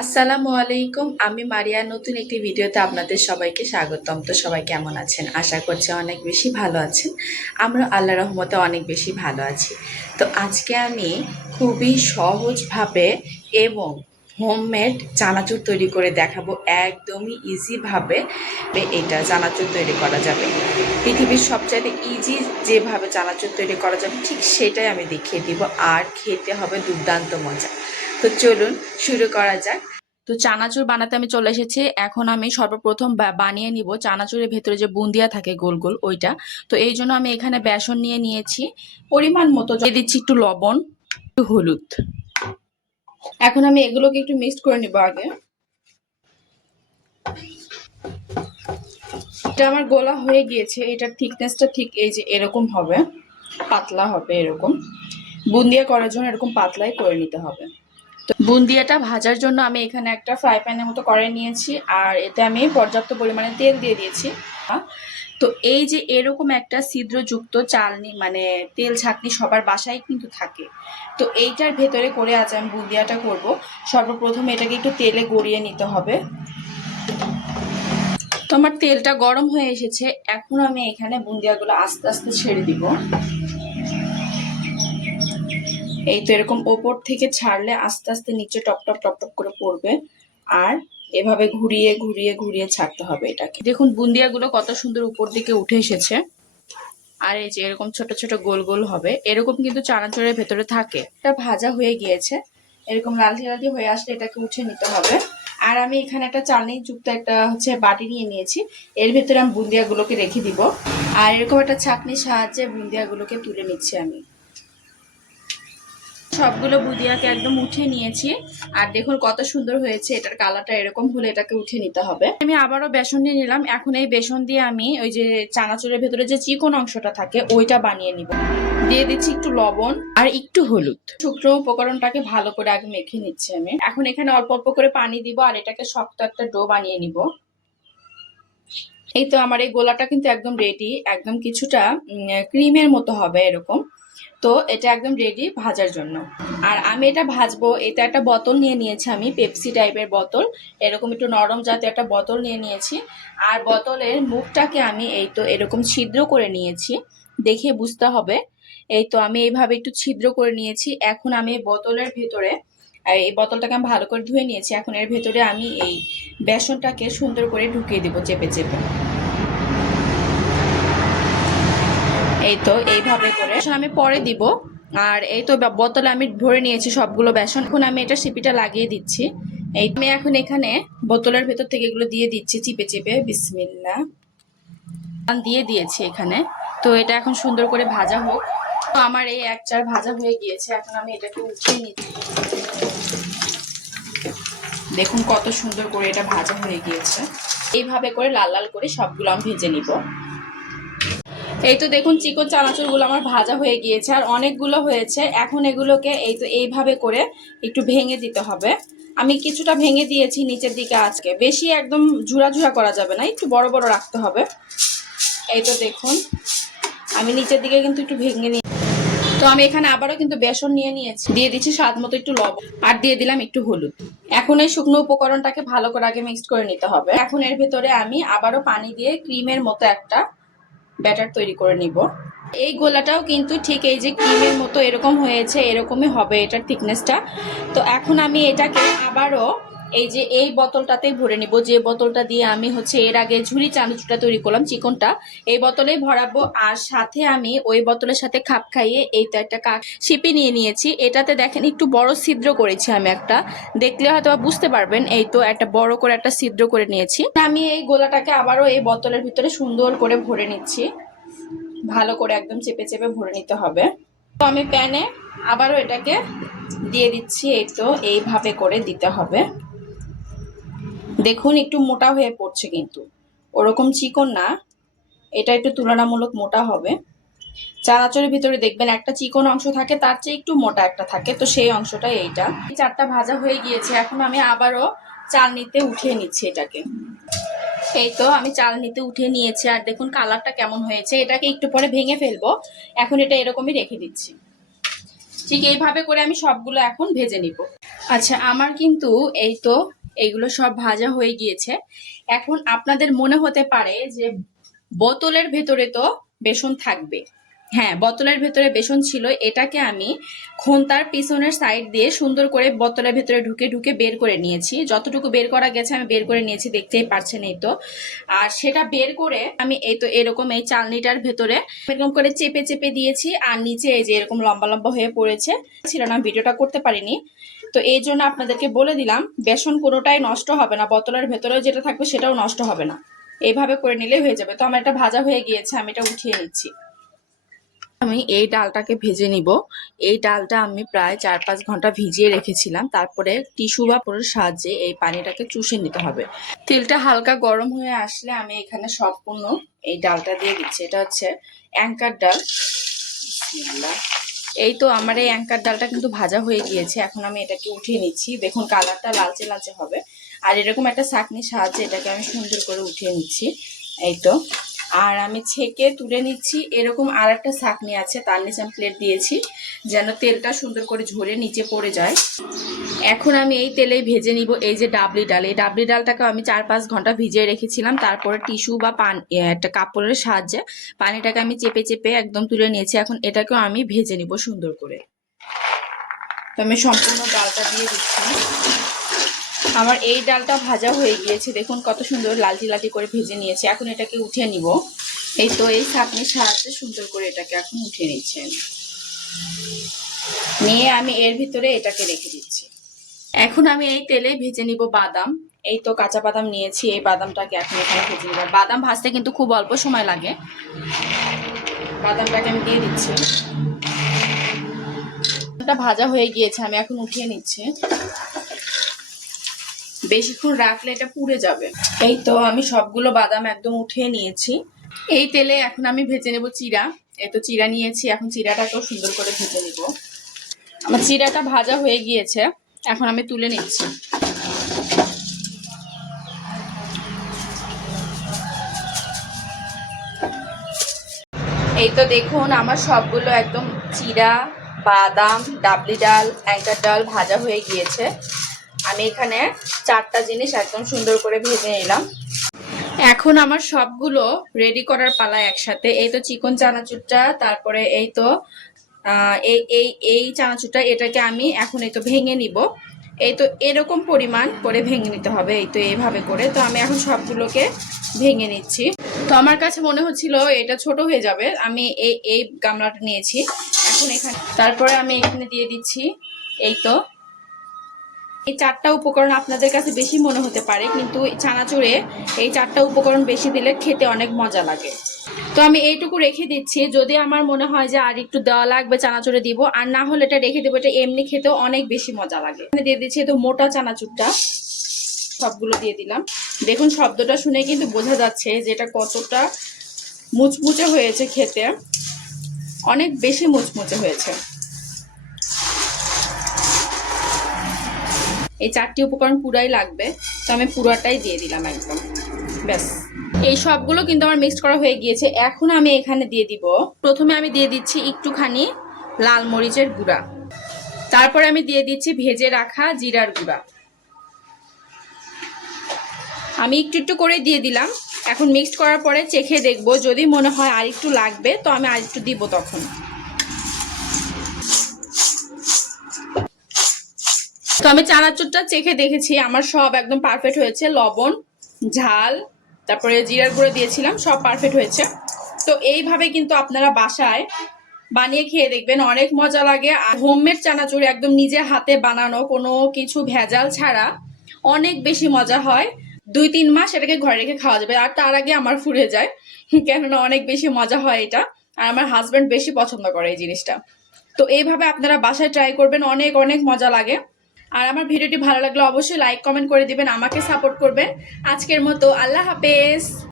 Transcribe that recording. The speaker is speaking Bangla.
আসসালামু আলাইকুম। আমি মারিয়া, নতুন একটি ভিডিওতে আপনাদের সবাইকে স্বাগতম। তো সবাই কেমন আছেন? আশা করছি অনেক বেশি ভালো আছেন। আমরা আল্লাহ রহমতে অনেক বেশি ভালো আছি। তো আজকে আমি খুবই সহজভাবে এবং হোমমেড চানাচুর তৈরি করে দেখাবো। একদমই ইজিভাবে এটা চানাচুর তৈরি করা যাবে। পৃথিবীর সবচাইতে ইজি যেভাবে চানাচুর তৈরি করা যাবে ঠিক সেটাই আমি দেখিয়ে দিব, আর খেতে হবে দুর্দান্ত মজা। তো চলুন শুরু করা যাক। তো চানাচুর বানাতে আমি চলে এসেছি। এখন আমি সর্বপ্রথম বানিয়ে নিব চানাচুরের ভেতরে যে বুন্দিয়া থাকে গোল গোল ওইটা। তো এই জন্য আমি এখানে বেসন নিয়ে নিয়েছি পরিমাণ মতো, দিয়ে দিচ্ছি একটু লবণ, একটু হলুদ। এখন আমি এগুলোকে একটু মিক্সড করে নিব আগে। এটা আমার গোলা হয়ে গিয়েছে। এটার থিকনেসটা ঠিক এই যে এরকম হবে, পাতলা হবে এরকম। বুন্দিয়া করার জন্য এরকম পাতলাই করে নিতে হবে। তো বুন্দিয়াটা ভাজার জন্য আমি এখানে একটা ফ্রাই প্যানের মতো করে নিয়েছি, আর এতে আমি পর্যাপ্ত পরিমাণে তেল দিয়ে দিয়েছি। তো এই যে এরকম একটা ছিদ্রযুক্ত চালনি মানে তেল ছাঁকনি সবার বাসায় কিন্তু থাকে। তো এইটার ভেতরে করে আজ আমি বুন্দিয়াটা করব। সর্বপ্রথম এটাকে একটু তেলে গড়িয়ে নিতে হবে। তো আমার তেলটা গরম হয়ে এসেছে। এখন আমি এখানে বুন্দিয়াগুলো আস্তে আস্তে ছেড়ে দিব। এই তো এরকম ওপর থেকে ছাড়লে আস্তে আস্তে নিচে টপ টপ টপ টপ করে পড়বে, আর এভাবে ঘুরিয়ে ঘুরিয়ে ঘুরিয়ে ছাড়তে হবে এটাকে। দেখুন বুন্দিয়াগুলো কত সুন্দর উপর দিকে উঠে এসেছে। আর এই যে এরকম ছোট ছোট গোল গোল হবে, এরকম কিন্তু চানাচুরের ভেতরে থাকে। এটা ভাজা হয়ে গিয়েছে, এরকম লালচে লালচে হয়ে আসলে এটাকে উঠে নিতে হবে। আর আমি এখানে একটা চালনি যুক্ত একটা বাটি নিয়ে নিয়েছি। এর ভেতরে আমি বুন্দিয়াগুলোকে রেখে দিব, আর এরকম একটা ছাঁকনির সাহায্যে বুন্দিয়াগুলোকে তুলে নিচ্ছি আমি। সবগুলো বুদিয়াকে একদম উঠে নিয়েছি, আর দেখুন কত সুন্দর হয়েছে। এটার কালারটা এরকম হলে এটাকে উঠে নিতে হবে। আমি আবারও বেসন নিয়ে নিলাম। এখন এই বেসন দিয়ে আমি ওই যে চানাচুরের ভেতরে যে চিকন অংশটা থাকে ওইটা বানিয়ে নিব। দিয়ে দিচ্ছি একটু লবণ আর একটু হলুদ। শুকনো উপকরণটাকে ভালো করে আগে মেখে নিচ্ছি আমি। এখন এখানে অল্প অল্প করে পানি দিব, আর এটাকে শক্ত একটা ডো বানিয়ে নিব। এই তো আমার এই গোলাটা কিন্তু একদম রেডি, একদম কিছুটা ক্রিমের মতো হবে এরকম। তো এটা একদম রেডি ভাজার জন্য। আর আমি এটা ভাজবো, এটা একটা বোতল নিয়ে নিয়েছি আমি, পেপসি টাইপের বোতল। এরকম একটু নরম জাতীয় একটা বোতল নিয়ে নিয়েছি। আর বোতলের মুখটাকে আমি এই তো এরকম ছিদ্র করে নিয়েছি, দেখে বুঝতে হবে। এই তো আমি এইভাবে একটু ছিদ্র করে নিয়েছি। এখন আমি বোতলের ভেতরে, এই বোতলটাকে আমি ভালো করে ধুয়ে নিয়েছি। এখন এর ভেতরে আমি এই বেসনটাকে সুন্দর করে ঢুকিয়ে দেবো চেপে চেপে। এই তো এইভাবে করে আমি পরে দিব। আর এই তো বোতলে আমি ভরে নিয়েছি সবগুলো বেসন। এখন আমি এটা সিপিটা লাগিয়ে দিচ্ছি। এই আমি এখন এখানে বোতলের ভেতর থেকে এগুলো দিয়ে দিচ্ছি চিপে চেপে। বিসমিল্লাহ দিয়ে দিয়েছি এখানে। তো এটা এখন সুন্দর করে ভাজা হোক। তো আমার এই এক চার ভাজা হয়ে গিয়েছে। এখন আমি এটাকে উঠিয়ে নিচ্ছি। দেখুন কত সুন্দর করে এটা ভাজা হয়ে গিয়েছে। এইভাবে করে লাল লাল করে সবগুলো আমি ভেজে নিব। এই তো দেখুন চিকন চানাচুরগুলো আমার ভাজা হয়ে গিয়েছে, আর অনেকগুলো হয়েছে। এখন এগুলোকে এই তো এইভাবে করে একটু ভেঙে দিতে হবে। আমি কিছুটা ভেঙে দিয়েছি নিচের দিকে। আজকে বেশি একদম ঝুরা ঝুরা করা যাবে না, একটু বড় বড় রাখতে হবে। এই তো দেখুন আমি নিচের দিকে কিন্তু একটু ভেঙে নিই। তো আমি এখানে আবারও কিন্তু বেসন নিয়ে নিয়েছি, দিয়ে দিচ্ছি স্বাদ মতো একটু লবণ, আর দিয়ে দিলাম একটু হলুদ। এখন এই শুকনো উপকরণটাকে ভালো করে আগে মিক্সড করে নিতে হবে। এখন এর ভেতরে আমি আবারও পানি দিয়ে ক্রিমের মতো একটা ব্যাটার তৈরি করে নিব। এই গোলাটাও কিন্তু ঠিক এই যে ক্রিমের মতো এরকম হয়েছে, এরকমই হবে এটার থিকনেসটা। তো এখন আমি এটাকে আবারও এই যে এই বোতলটাতেই ভরে নিব, যে বোতলটা দিয়ে আমি এর আগে ঝুরি চানাচুরটা তৈরি করলাম চিকনটা। এই বোতলেই ভরাবো, আর সাথে আমি ওই বোতলের সাথে খাপ খাইয়ে এই তো একটা সিপি নিয়ে নিয়েছি। এটাতে দেখেন একটু বড় ছিদ্র করেছি আমি একটা, দেখলে হয়তো বুঝতে পারবেন। এই তো একটা বড় করে একটা ছিদ্র করে নিয়েছি। আমি এই গোলাটাকে আবারও এই বোতলের ভিতরে সুন্দর করে ভরে নিচ্ছি। ভালো করে একদম চেপে চেপে ভরে নিতে হবে। তো আমি প্যানে আবারও এটাকে দিয়ে দিচ্ছি। এই তো এইভাবে করে দিতে হবে। দেখুন একটু মোটা হয়ে পড়ছে, কিন্তু ওরকম চিকন না, এটা একটু তুলনামূলক মোটা হবে। চানাচুরের ভিতরে দেখবেন একটা চিকন অংশ থাকে, তার চেয়ে একটু মোটা একটা থাকে, তো সেই অংশটা এইটা। চারটা ভাজা হয়ে গিয়েছে। এখন আমি আবারও চালনিতে উঠিয়ে নিচ্ছি এটাকে। এই তো আমি চালনিতে উঠিয়ে নিয়েছি, আর দেখুন কালারটা কেমন হয়েছে। এটাকে একটু পরে ভেঙে ফেলবো। এখন এটা এরকমই রেখে দিচ্ছি। ঠিক এইভাবে করে আমি সবগুলো এখন ভেজে নিব। আচ্ছা, আমার কিন্তু এই তো এইগুলো সব ভাজা হয়ে গিয়েছে। এখন আপনাদের মনে হতে পারে যে বোতলের ভেতরে তো বেসন থাকবে। হ্যাঁ, বোতলের ভেতরে বেসন ছিল, এটাকে আমি খন্তার পিছনের সাইড দিয়ে সুন্দর করে বোতলের ভেতরে ঢুকে ঢুকে বের করে নিয়েছি। যতটুকু বের করা গেছে আমি বের করে নিয়েছি, দেখতেই পাচ্ছেন এই তো। আর সেটা বের করে আমি এই তো এরকম এই চালনিটার ভেতরে এরকম করে চেপে চেপে দিয়েছি, আর নিচে এই যে এরকম লম্বা লম্বা হয়ে পড়েছে। ছিল না, ভিডিওটা করতে পারিনি, তো এই জন্য আপনাদেরকে বলে দিলাম বেসন কোনোটাই নষ্ট হবে না, বোতলের ভেতরেও যেটা থাকবে সেটাও নষ্ট হবে না। এইভাবে করে নিলেই হয়ে যাবে। তো আমার এটা ভাজা হয়ে গিয়েছে, আমি এটা উঠিয়ে নিচ্ছি। আমি এই ডালটাকে ভেজে নিব। এই ডালটা আমি প্রায় 4-5 ঘন্টা ভিজিয়ে রেখেছিলাম, তারপরে টিস্যু বা পরের সাহায্যে এই পানিটাকে চুষে নিতে হবে। তেলটা হালকা গরম হয়ে আসলে আমি এখানে সম্পূর্ণ এই ডালটা দিয়ে দিচ্ছি। এটা হচ্ছে অ্যাঙ্কার ডাল। বিসমিল্লাহ। এই তো আমার এই অ্যাঙ্কার ডালটা কিন্তু ভাজা হয়ে গিয়েছে, এখন আমি এটাকে উঠিয়ে নিচ্ছি। দেখুন কালারটা লালচে লালচে হবে, আর এরকম একটা ছাঁকনির সাহায্যে এটাকে আমি সুন্দর করে উঠিয়ে নিচ্ছি। এই তো, আর আমি ছেঁকে তুলে নিচ্ছি। এরকম আর একটা ছাঁকনি আছে, তার নিচে আমি প্লেট দিয়েছি যেন তেলটা সুন্দর করে ঝরে নিচে পড়ে যায়। এখন আমি এই তেলেই ভেজে নিব এই যে ডাবলি ডাল। এই ডাবলি ডালটাকে আমি 4-5 ঘন্টা ভিজিয়ে রেখেছিলাম, তারপরে টিস্যু বা একটা কাপড়ের সাহায্যে পানিটাকে আমি চেপে চেপে একদম তুলে নিয়েছি। এখন এটাকেও আমি ভেজে নিব সুন্দর করে। তো আমি সম্পূর্ণ ডালটা দিয়ে দিচ্ছি। আমার এই ডালটা ভাজা হয়ে গিয়েছে, দেখুন কত সুন্দর লালচি লালচি করে ভেজে নিয়েছি। এখন এটাকে উঠিয়ে নিব। এই তো এই ছাঁকনির সাহায্যে সুন্দর করে এটাকে এখন উঠিয়ে নিচ্ছেন, নিয়ে আমি এর ভিতরে এটাকে রেখে দিচ্ছি। এখন আমি এই তেলে ভেজে নিব বাদাম। এই তো কাঁচা বাদাম নিয়েছি, এই বাদামটাকে এখন এখানে ভেজে নিব। বাদাম ভাজতে কিন্তু খুব অল্প সময় লাগে। বাদামটাকে আমি দিয়ে দিচ্ছি। বাদামটা ভাজা হয়ে গিয়েছে, আমি এখন উঠিয়ে নিচ্ছি। বেশিক্ষণ রাখলে এটা পুড়ে যাবে। এই তো আমি সবগুলো বাদাম একদম উঠিয়ে নিয়েছি। এই তেলে এখন আমি ভেজে নেব চিড়া। এই তো চিড়া নিয়েছি, এখন চিড়াটাকেও সুন্দর করে ভেজে নিব। আমার চিড়াটা ভাজা হয়ে গিয়েছে, এখন আমি তুলে নিচ্ছি। এই তো দেখুন আমার সবগুলো একদম চিড়া, বাদাম, ডাবলি ডাল, অ্যাঙ্কার ডাল ভাজা হয়ে গিয়েছে। আমি এখানে 4টা জিনিস একদম সুন্দর করে ভেজে নিলাম। এখন আমার সবগুলো রেডি করার পালা একসাথে। এই তো চিকন চানাচুরটা, তারপরে এই তো এই এই এই চানাচুরটা, এটাকে আমি এখন এই তো ভেঙে নিব। এই তো এরকম পরিমাণ করে ভেঙে নিতে হবে, এই তো এইভাবে করে। তো আমি এখন সবগুলোকে ভেঙে নিচ্ছি। তো আমার কাছে মনে হচ্ছিল এটা ছোট হয়ে যাবে, আমি এই এই গামলাটা নিয়েছি। এখন এখানে তারপরে আমি এখানে দিয়ে দিচ্ছি। এই তো এই 4টা উপকরণ আপনাদের কাছে বেশি মনে হতে পারে, কিন্তু চানাচুরে এই 4টা উপকরণ বেশি দিলে খেতে অনেক মজা লাগে। তো আমি এইটুকু রেখে দিচ্ছি, যদি আমার মনে হয় যে আর একটু দেওয়া লাগবে চানাচুরে দিব, আর না হলে এটা রেখে দেবো। এটা এমনি খেতেও অনেক বেশি মজা লাগে। এখানে দিয়ে দিচ্ছি তো মোটা চানাচুরটা, সবগুলো দিয়ে দিলাম। দেখুন শব্দটা শুনে কিন্তু বোঝা যাচ্ছে যে এটা কতটা মুচমুচে হয়েছে, খেতে অনেক বেশি মুচমুচে হয়েছে। এই 4টি উপকরণ পুরাই লাগবে, তো আমি পুরাটাই দিয়ে দিলাম একদম। ব্যাস, এই সবগুলো কিন্তু আমার মিক্সড করা হয়ে গিয়েছে। এখন আমি এখানে দিয়ে দিব, প্রথমে আমি দিয়ে দিচ্ছি একটুখানি লাল মরিচের গুঁড়া, তারপরে আমি দিয়ে দিচ্ছি ভেজে রাখা জিরার গুঁড়া। আমি একটু একটু করে দিয়ে দিলাম। এখন মিক্সড করার পরে চেখে দেখবো, যদি মনে হয় আর একটু লাগবে তো আমি আর একটু দিব তখন। তো আমি চানাচুরটা চেখে দেখেছি, আমার সব একদম পারফেক্ট হয়েছে। লবণ, ঝাল, তারপরে জিরার গুঁড়ো দিয়েছিলাম, সব পারফেক্ট হয়েছে। তো এইভাবে কিন্তু আপনারা বাসায় বানিয়ে খেয়ে দেখবেন, অনেক মজা লাগে। আর হোমমেড চানাচুর একদম নিজে হাতে বানানো, কোনো কিছু ভেজাল ছাড়া, অনেক বেশি মজা হয়। 2-3 মাস এটাকে ঘরে রেখে খাওয়া যাবে, আর তার আগে আমার ফুরিয়ে যায়, কেননা অনেক বেশি মজা হয় এটা। আর আমার হাজব্যান্ড বেশি পছন্দ করে এই জিনিসটা। তো এইভাবে আপনারা বাসায় ট্রাই করবেন, অনেক অনেক মজা লাগে। আর আমার ভিডিওটি ভালো লাগলে অবশ্যই লাইক কমেন্ট করে দিবেন, আমাকে সাপোর্ট করবেন। আজকের মতো আল্লাহ হাফেজ।